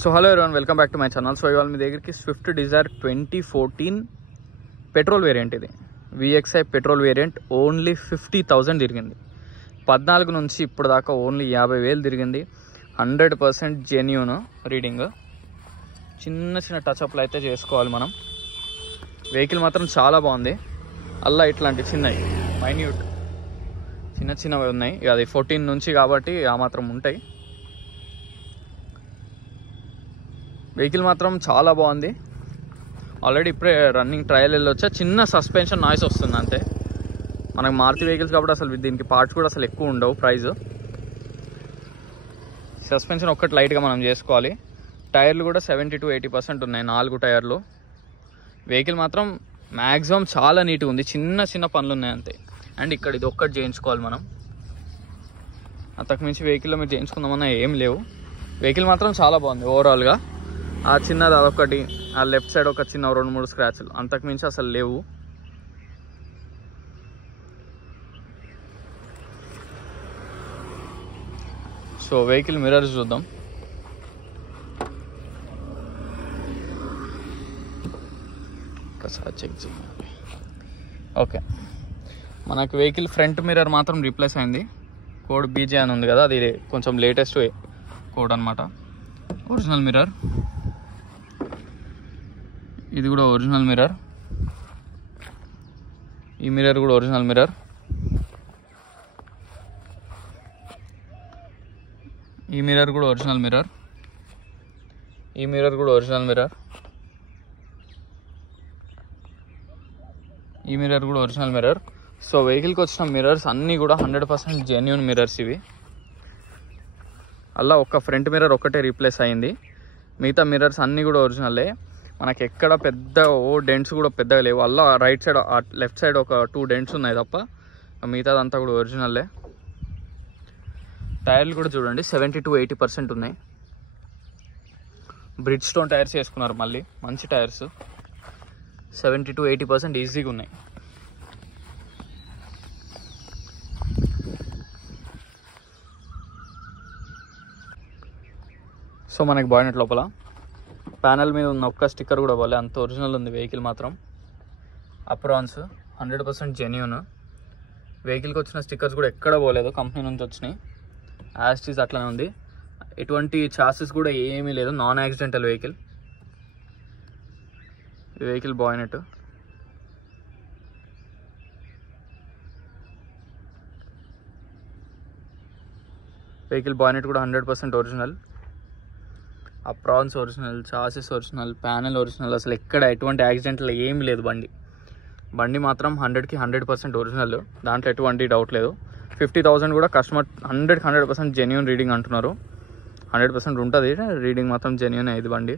So hello everyone, welcome back to my channel. So ఇవాళ మీ దగ్గరికి Swift Dzire 2014 petrol variant. ఇది VXI petrol variant. Only 50,000 తిరిగింది. 14 నుంచి ఇప్పుడు దాకా ఓన్లీ 50,000 తిరిగింది. 100% జెన్యూన్ రీడింగ్. చిన్న చిన్న టచ్అప్లు అయితే చేసుకోవాలి మనం. వెహికల్ మాత్రం చాలా బాగుంది. అలా ఇట్లాంటి చిన్నవి మైన్యూట్ చిన్నవి ఉన్నాయి. అది 14 నుంచి కాబట్టి ఆ మాత్రం ఉంటాయి. వెహికల్ మాత్రం చాలా బాగుంది. ఆల్రెడీ ఇప్పుడే రన్నింగ్ ట్రయల్ వెళ్ళొచ్చా. చిన్న సస్పెన్షన్ నాయిస్ వస్తుంది అంతే. మనకు మారుతి వెహికల్స్ కాబట్టి అసలు దీనికి పార్ట్స్ కూడా అసలు ఎక్కువ ఉండవు. ప్రైస్ సస్పెన్షన్ ఒక్కటి లైట్గా మనం చేసుకోవాలి. టైర్లు కూడా 70 to 80% ఉన్నాయి, 4 టైర్లు. వెహికల్ మాత్రం మ్యాక్సిమం చాలా నీట్గా ఉంది. చిన్న పనులు ఉన్నాయి అంతే. అండ్ ఇక్కడ ఇది ఒక్కటి చేయించుకోవాలి మనం. అంతకుమించి వెహికల్లో మీరు చేయించుకుందామన్నా ఏం లేవు. వెహికల్ మాత్రం చాలా బాగుంది ఓవరాల్గా. ఆ చిన్నది అదొకటి, ఆ లెఫ్ట్ సైడ్ ఒక చిన్న 2-3 స్క్రాచ్లు, అంతకుమించి అసలు లేవు. సో వెహికల్ మిర్రర్స్ చూద్దాం. ఒకసారి చెక్ చేయాలి. ఓకే, మనకు వెహికల్ ఫ్రంట్ మిర్రర్ మాత్రం రీప్లేస్ అయింది. కోడ్ BJ అని ఉంది కదా, అది కొంచెం లేటెస్ట్ కోడ్ అనమాట. Original mirror. ఇది కూడా ఒరిజినల్ మిర్రర్. ఈ మిర్రర్ కూడా ఒరిజినల్ మిర్రర్. ఈ మిర్రర్ కూడా ఒరిజినల్ మిర్రర్. ఈ మిర్రర్ కూడా ఒరిజినల్ మిర్రర్. ఈ మిర్రర్ కూడా ఒరిజినల్ మిర్రర్. సో వెహికల్కి వచ్చిన మిర్రర్స్ అన్నీ కూడా 100% జెన్యూన్ మిర్రర్స్ ఇవి. అలా ఒక ఫ్రంట్ మిర్రర్ ఒక్కటే రీప్లేస్ అయింది. మిగతా మిర్రర్స్ అన్నీ కూడా ఒరిజినలే. మనకి ఎక్కడ పెద్ద డెంట్స్ కూడా పెద్దగా లేవు. అలా రైట్ సైడ్ లెఫ్ట్ సైడ్ ఒక 2 డెంట్స్ ఉన్నాయి తప్ప మిగతాదంతా కూడా ఒరిజినల్లే. టైర్లు కూడా చూడండి 70 to 80% ఉన్నాయి. బ్రిడ్జ్ స్టోన్ టైర్స్ వేసుకున్నారు, మళ్ళీ మంచి టైర్స్. 70 to 80% ఈజీగా ఉన్నాయి. సో మనకి బాయినెట్ లోపల ప్యానల్ మీద ఉన్న ఒక్క స్టిక్కర్ కూడా పోలే, అంత ఒరిజినల్ ఉంది వెహికల్ మాత్రం. Aprons 100% genuine. వెహికల్కి వచ్చిన స్టిక్కర్స్ కూడా ఎక్కడ పోలేదు, కంపెనీ నుంచి వచ్చినాయి. యాస్టీస్ అట్లనే ఉంది. ఎటువంటి చాసెస్ కూడా ఏమీ లేదు. Non accidental vehicle. Vehicle bonnet. Vehicle bonnet కూడా 100% original. Aprons original, chassis original, panel original. అసలు ఎక్కడ ఎటువంటి యాక్సిడెంట్లు ఏమీ లేదు. బండి మాత్రం 100కి 100% ఒరిజినల్. దాంట్లో ఎటువంటి డౌట్ లేదు. 50,000 కూడా కస్టమర్ 100% జెన్యూన్ రీడింగ్ అంటున్నారు. 100% ఉంటుంది రీడింగ్ మాత్రం, జెన్యూన్ అయ్యేది బండి.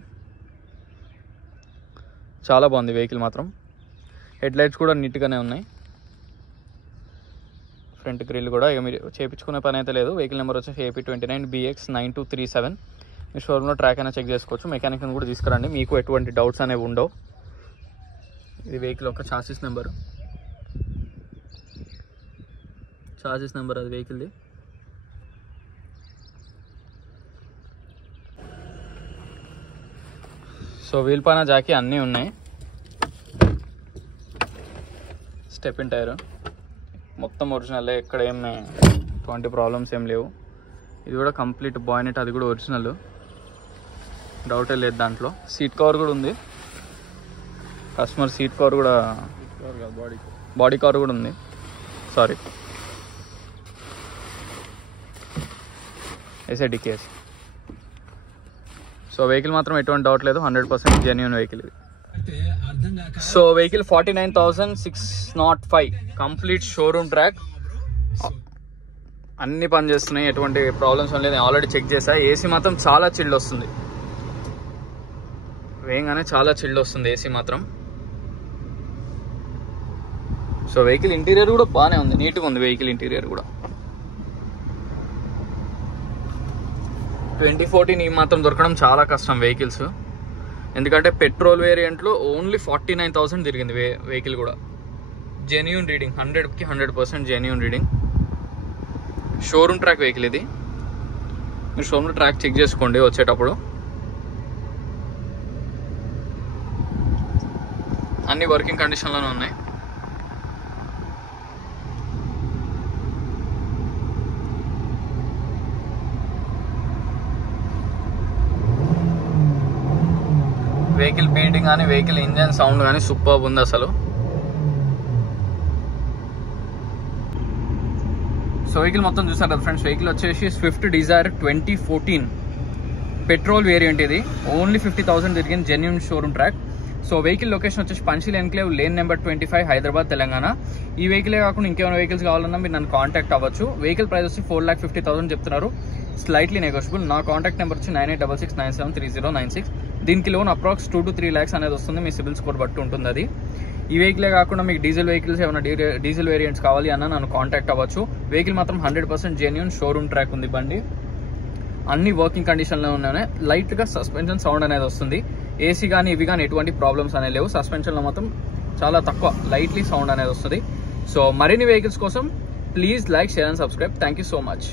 చాలా బాగుంది వెహికల్ మాత్రం. హెడ్ లైట్స్ కూడా నీట్గానే ఉన్నాయి. ఫ్రంట్ గ్రిల్ కూడా ఇక మీరు చేయించుకునే పని అయితే లేదు. వెహికల్ నెంబర్ వచ్చేసి AP29BX9237. మీ షోరూంలో ట్రాక్ అయినా చెక్ చేసుకోవచ్చు. మెకానిక్ని కూడా తీసుకురండి, మీకు ఎటువంటి డౌట్స్ అనేవి ఉండవు. ఇది వెహికల్ ఒక చాసిస్ నెంబర్ అది వెహికల్ది. సో వీల్ పైన జాకీ అన్నీ ఉన్నాయి. స్టెప్ ఇన్ టైర్ మొత్తం ఒరిజినల్, ఎక్కడ ఏమి ఎటువంటి ప్రాబ్లమ్స్ ఏం లేవు. ఇది కూడా కంప్లీట్ బాయినెట్, అది కూడా ఒరిజినల్, డౌటే లేదు దాంట్లో. సీట్ కవర్ కూడా ఉంది. కస్టమర్ సీట్ కవర్ కూడా, బాడీ కవర్ కూడా ఉంది. Sorry, SIDKS. సో వెహికల్ మాత్రం ఎటువంటి డౌట్ లేదు, 100% జెన్యూన్ వెహికల్ ఇది. So vehicle 49,605 complete showroom track. అన్ని పని చేస్తున్నాయి, ఎటువంటి ప్రాబ్లమ్స్ లేదు. ఆల్రెడీ చెక్ చేసా. ఏసీ మాత్రం చాలా చిల్డ్ వస్తుంది, వేగంగానే చాలా చిల్డ్ వస్తుంది ఏసీ మాత్రం. సో వెహికల్ ఇంటీరియర్ కూడా బాగానే ఉంది, నీట్గా ఉంది వెహికల్ ఇంటీరియర్ కూడా. 2014 ఈ మాత్రం దొరకడం చాలా కష్టం వెహికల్స్. ఎందుకంటే పెట్రోల్ వేరియంట్లో ఓన్లీ 49,000 తిరిగింది వెహికల్ కూడా. జెన్యూన్ రీడింగ్, 100కి 100% genuine reading. Showroom track vehicle ఇది. మీరు షోరూమ్ ట్రాక్ చెక్ చేసుకోండి వచ్చేటప్పుడు. అన్ని వర్కింగ్ కండిషన్లోనే ఉన్నాయి. వెహికల్ పెయింటింగ్ కానీ వెహికల్ ఇంజన్ సౌండ్ కానీ సూపర్ ఉంది అసలు. సో వెహికల్ మొత్తం చూసారు కదా ఫ్రెండ్స్. వెహికల్ వచ్చేసి స్విఫ్ట్ డిజైర్ 2014 పెట్రోల్ వేరియంట్. ఇది ఓన్లీ 50,000 తిరిగింది, genuine showroom track. So vehicle location వచ్చేసి పంచిల్ enclave, lane number 25, Hyderabad, Telangana. ఈ వెహికలే కాకుండా ఇంకేమైనా వెహికల్స్ కావాలన్నా మీరు నన్ను కాంటాక్ట్ అవ్వచ్చు. వెహికల్ ప్రైస్ వచ్చి 4,50,000 చెప్తున్నారు, స్లైట్లీ నెగోషియబుల్. నా కాంటాక్ట్ నెంబర్ వచ్చి 9866973096. దీనికి లోన్ అప్రాక్స్ 2 to 3 lakhs అనేది వస్తుంది. మీ సిబిల్ స్కోర్ బట్టి ఉంటుంది అది. ఈ వెహికలే కాకుండా మీకు డీజిల్ వెహికల్స్ ఏమైనా డీజిల్ వేరియంట్స్ కావాలి అన్న నన్ను కాంటాక్ట్ అవ్వచ్చు. వెహికల్ మాత్రం 100% జెన్యూన్ షోరూమ్ ట్రాక్ ఉంది బండి. అన్ని వర్కింగ్ కండిషన్లో ఉన్నాయి. లైట్గా సస్పెన్షన్ సౌండ్ అనేది వస్తుంది. ఏసీ కానీ ఇవి కానీ ఎటువంటి ప్రాబ్లమ్స్ అనేవి లేవు. సస్పెన్షన్లో మాత్రం చాలా తక్కువ లైట్లీ సౌండ్ అనేది వస్తుంది. సో మరిన్ని వెహికల్స్ కోసం please like, share and subscribe. Thank you so much.